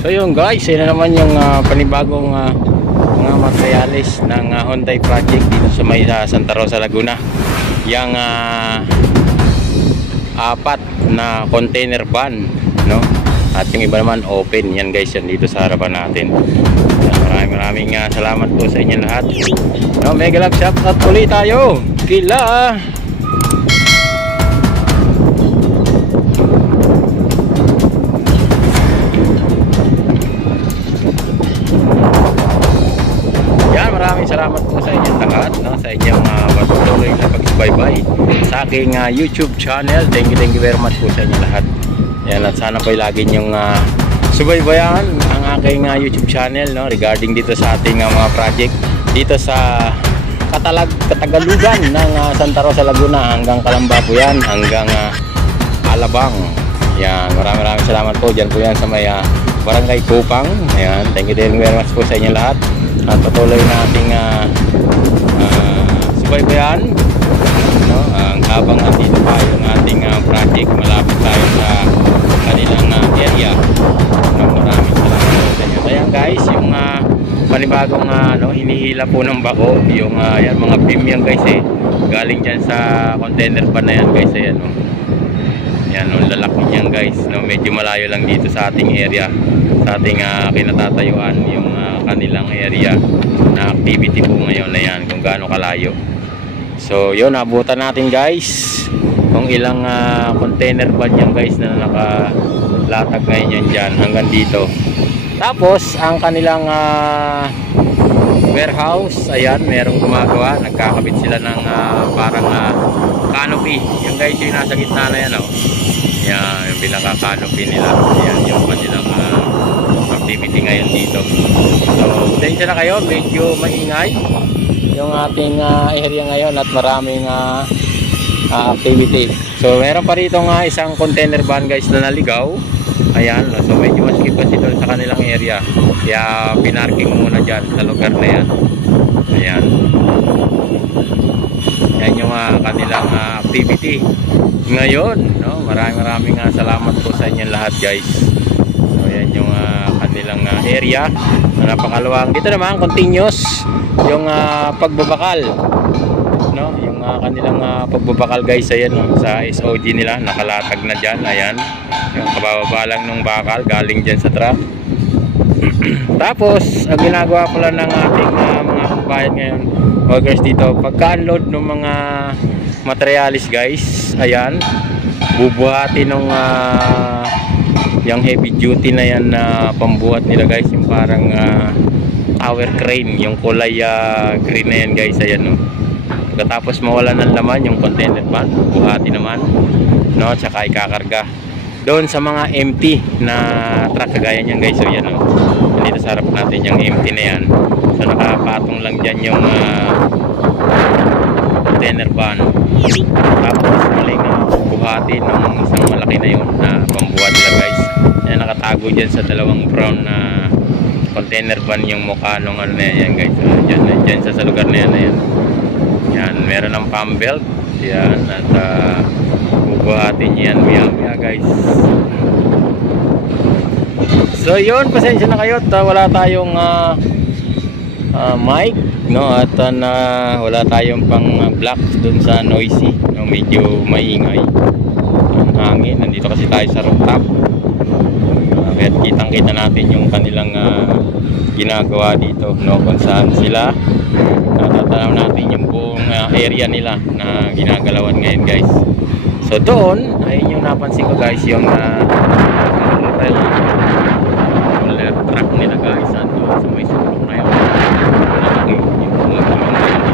So yun guys, yun na naman yung panibagong mga materialis ng Hyundai project dito sa may Santa Rosa, Laguna. Yang apat na container van, no? At yung iba naman open. Yan guys, yan dito sa harapan natin. Maraming salamat po sa inyo lahat. No, mega love shout out ulit tayo kila maraming salamat po sa inyong lahat, no? Sa inyong patuloy na pagsubaybay sa aking YouTube channel. Thank you very much po sa inyong lahat. Yan, at sana po lagi nyong subaybayan ang aking YouTube channel, no? Regarding dito sa ating mga project dito sa Katagalugan ng Santa Rosa, Laguna, hanggang Calamba po yan, hanggang Alabang. Yan, maraming salamat po. Dyan po yan sa may Barangay Kupang. Ayan, thank you very much po sa inyong lahat. At patuloy nating subaybayan, no? Habang nandito tayo ng ating project, malapit tayo sa kanilang area. Maraming salamat po sa inyo. Ayan guys, yung panibagong hinihila po ng bako, yung yan, mga beam yan guys, galing dyan sa container pa na yan guys. Ayan, no? Yan, lalaki niyan guys, no? Medyo malayo lang dito sa ating area, sa ating kinatatayuan, yung kanilang area na activity po ngayon na yan, kung gaano kalayo. So yun, abutan natin guys kung ilang container van yan guys na nakalatag ngayon yan dyan hanggang dito. Tapos ang kanilang warehouse, ayan, merong gumagawa, nagkakabit sila ng parang canopy. Yung guys, yung nasa gitna na yan, oh. Yan, yung pinaka-canopy nila. Yan, yung kanilang activity ngayon dito. So, tensya na kayo, medyo maingay yung ating area ngayon at maraming activity. So, meron pa rito isang container van guys na naligaw. Ayan, so medyo masikip kasi doon sa kanilang area. Kaya pinarking muna dyan sa lugar na yan. Ayan. Yan yung kanilang activity ngayon, no? Maraming salamat po sa inyong lahat guys. So yan yung kanilang area na napakaluwang. Dito naman continuous yung pagbabakal, no? Yung kanilang pagbabakal guys, ayan, no? Sa SOG nila nakalatag na dyan. Ayan, yung kabababa lang ng bakal galing dyan sa truck. Tapos ang ginagawa pala ng ating mga kabayan ngayon, workers dito, pagka-unload ng mga materialis guys, ayan, bubuhati ng yung heavy duty na yan na pambuhat nila guys, yung parang tower crane, yung kulay green na yan guys. Ayan, no? Pagkatapos mawala ng laman yung container van, buhati naman, no? Tsaka ikakarga doon sa mga empty na truck kagaya niyan guys. So yan, no? Dito sa harap natin yung empty na yan. So nakapatong lang dyan yung container van. Tapos maling buhati ng isang malaki na yun na pambuhat nila guys. Yan, nakatago dyan sa dalawang brown na container van yung mukha nung ano na yan guys. So, dyan sa lugar na yan, ayan. Yan, meron ng pump belt. Yan, at bubuhatin yan maya guys. So yun, pasensya na kayo at wala tayong mic, no? At wala tayong pang block dun sa noisy, no? Medyo maingay ang hangin. Nandito kasi tayo sa rooftop, kaya kitang kita natin yung kanilang ginagawa dito, no? Kung saan sila natatanaw natin yung buong area nila na ginagalawan ngayon guys. So doon, ayun yung napansin ko guys, yung truck nila guys, doon sa may sulong na yun. Yung mga gawin na yun,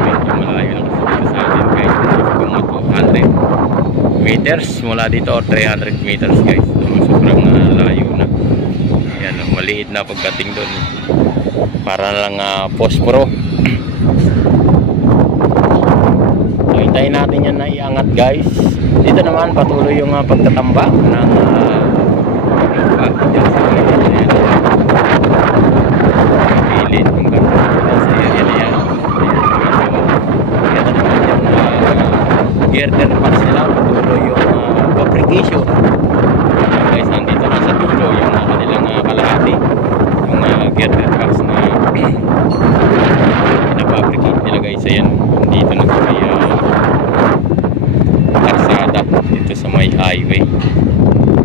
medyo malayo lang kasi sa atin guys. Mga 200 meters mula dito or 300 meters guys. So, sobrang layo na. Yan, maliit na pagdating doon, para lang posporo. So hintayin natin yan na iangat guys. Dito naman patuloy yung pagtatambak ng dyan sa area na yan. Pilit yung ganda dyan sa area na yan. Kaya naman yung girder packs nila, patuloy yung fabrication. Guys, nandito na sa dulo yung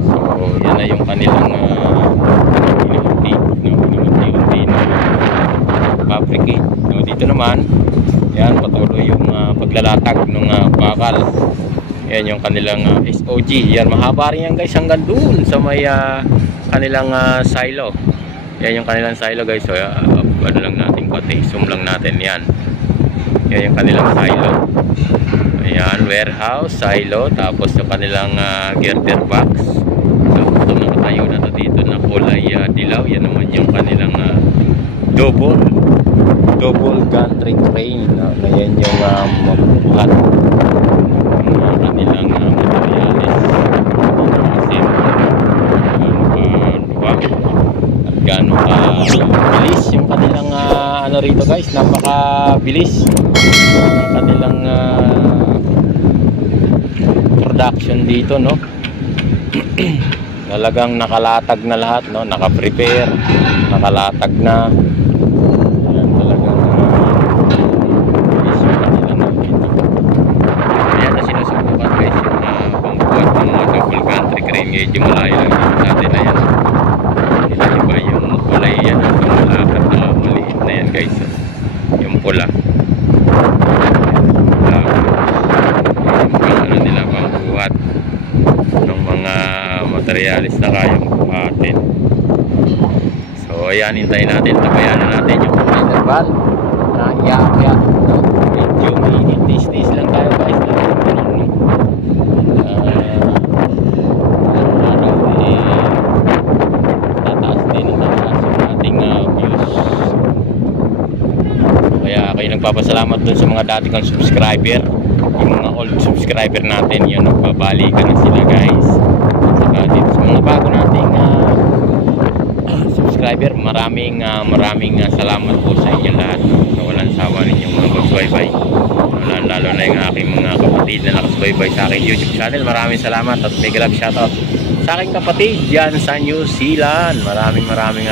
So yan na yung kanilang inuunti na fabricate. So dito naman, yan patuloy yung paglalatag ng bakal. Yan yung kanilang SOG. Yan, mahaba rin yan guys hanggang dun sa may kanilang silo. Yan yung kanilang silo guys. So ano lang natin pati, zoom lang natin yan. Yan yung kanilang silo. Ayan, warehouse, silo, tapos yung kanilang girder box. Tapos ito nakatayo na to dito na kulay dilaw. Yan naman yung kanilang double gantry crane. Ayan yung mabubuhat ng kanilang materialis. At gaano bilis yung kanilang ano rito guys, napakabilis ng kanilang production dito, no. Talagang nakalatag na lahat, no, naka-prepare, nakalatag na. Ayan, talagang bilis yung kanilang dito. Ayan na sinusubukan guys yung pangbuhat ng double gantry crane. Medyo malayo lang dito natin. Ayan, iba yung kulay yan, yung malakad na maliit na yan guys, yung pula. Ano nila pangbuhat ng mga materialis na kayang buhatin. So ayan, hintayin natin, tabayan na natin yung container van na iaakyat, no? Medyo mainit, tis-tis lang tayo guys na tataas din ang tataas yung ating views. Kaya kayo nagpapasalamat dun sa mga dati kong subscriber, yung mga old subscriber natin, yun, nagbabalikan na sila guys. At saka dito sa mga bago nating subscriber, maraming salamat po sa inyo lahat, na walang sawa ninyong mga pagsubaybay, lalo na yung aking mga kapatid na nakasubaybay sa aking YouTube channel. Maraming salamat at mega love shoutout sa aking kapatid dyan sa New Zealand. Maraming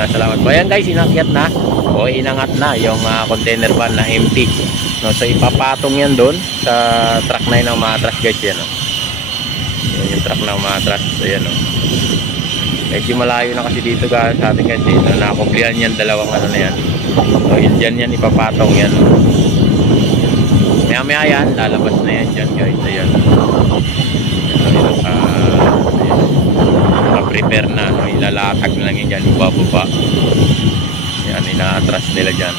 salamat po. Ayan guys, inakyat na o inangat na yung container van na empty, no. So ipapatong yan doon sa truck na yun ng matras guys, yan, no. Yan yung truck ng matras. Ayan, no. Medyo malayo na kasi dito guys sa atin guys, no. Nakakumplihan yan dalawang ano na yan. So yan ipapatong yan, no. Maya yan, lalabas na yan dyan guys. Ayan, naka-prepare na, no. Ilalatag na lang yan dyan, ibababa. Yan, ina-atras nila dyan.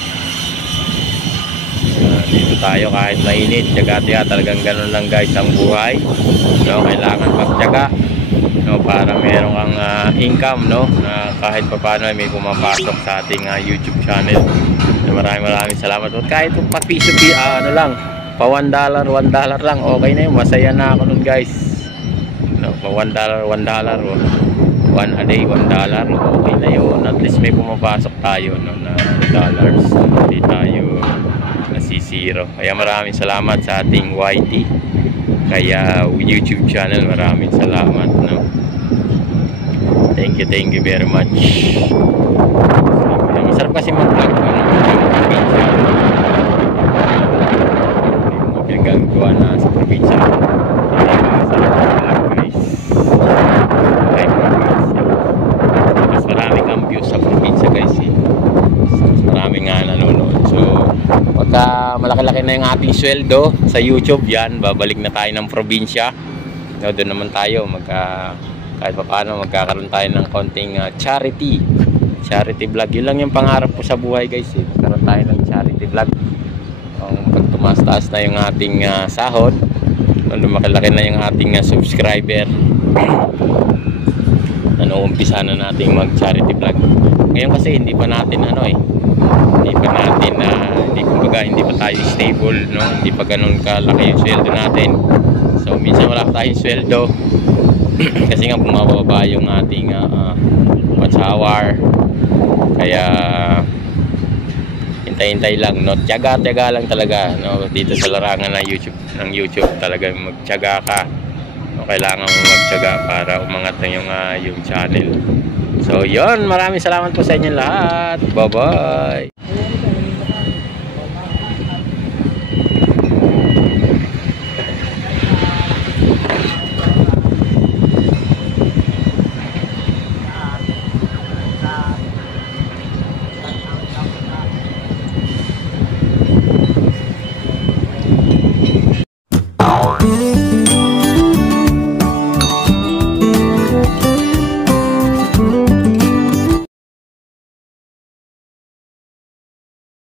Dito tayo kahit mainit, tiyaga-tiyaga, talagang ganun lang guys ang buhay, no. Kailangan magtiyaga, no, para meron kang income, no, na kahit paano may pumapasok sa ating YouTube channel. So, maraming salamat. At kahit pa piso, ano lang, pa $1 lang, okay na yun, masaya na ako nun guys, no. Pa $1 one a day, $1, okay na yun. At least may pumapasok tayo, no, na dollars, hindi tayo nasisiro. Kaya maraming salamat sa ating YT, kaya YouTube channel, maraming salamat, no. Thank you very much. So, masarap kasi mag-vlog, no, yung probinsya, yung pinagagawa na sa probinsya. Masarap mag-vlog guys. Mas marami kang views sa probinsya guys, eh. Mas marami nga nanonood. So pagka malaki-laki na yung ating sweldo sa YouTube, yan, babalik na tayo ng probinsya, no. Doon naman tayo kahit pa paano magkakaroon tayo ng konting charity vlog. Yun lang yung pangarap ko sa buhay guys, eh. Magkaroon tayo ng charity vlog. Pag tumaas-taas na yung ating sahod, lumaki-laki na yung ating subscriber, umpisa na natin mag charity vlog. Ngayon kasi hindi pa natin hindi pa tayo stable, no. Hindi pa ganun kalaki yung sweldo natin. So minsan wala tayong sweldo kasi nga bumababa yung ating watch hour. Kaya hintay-hintay lang, no. Tiyaga lang talaga, no, dito sa larangan ng YouTube talaga magtiyaga ka, no. Kailangan mo magtiyaga para umangat na yung channel. So yon, maraming salamat po sa inyo lahat. Bye bye.